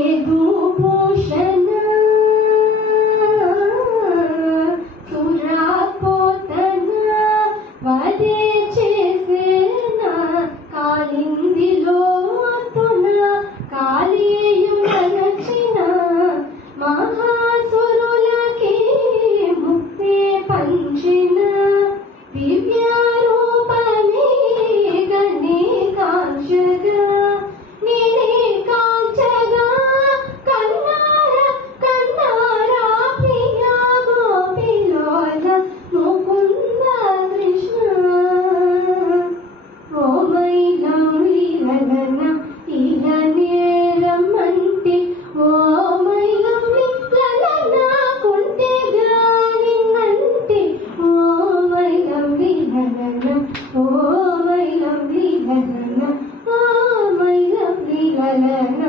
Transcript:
యదుభూషణ సురాపోతన వదే చేసేన కాలిందిలో తున కాళీయునచిన మహాసురులకి ముక్తి పంచిన దివ్యారూపమే గని కాంచగా నేనే కాంచగా కన్నార కన్నారా ప్రియా గోపిలోల ముకుంద కృష్ణ ఓ మైలౌలి లలన ఇహ నేరమంటి ఓ మైలౌలి లలన కుంటి గాలినంటి ఓ మైలౌలి లలన ఓ మైలౌలి లలన ఓ మైలౌలి లలన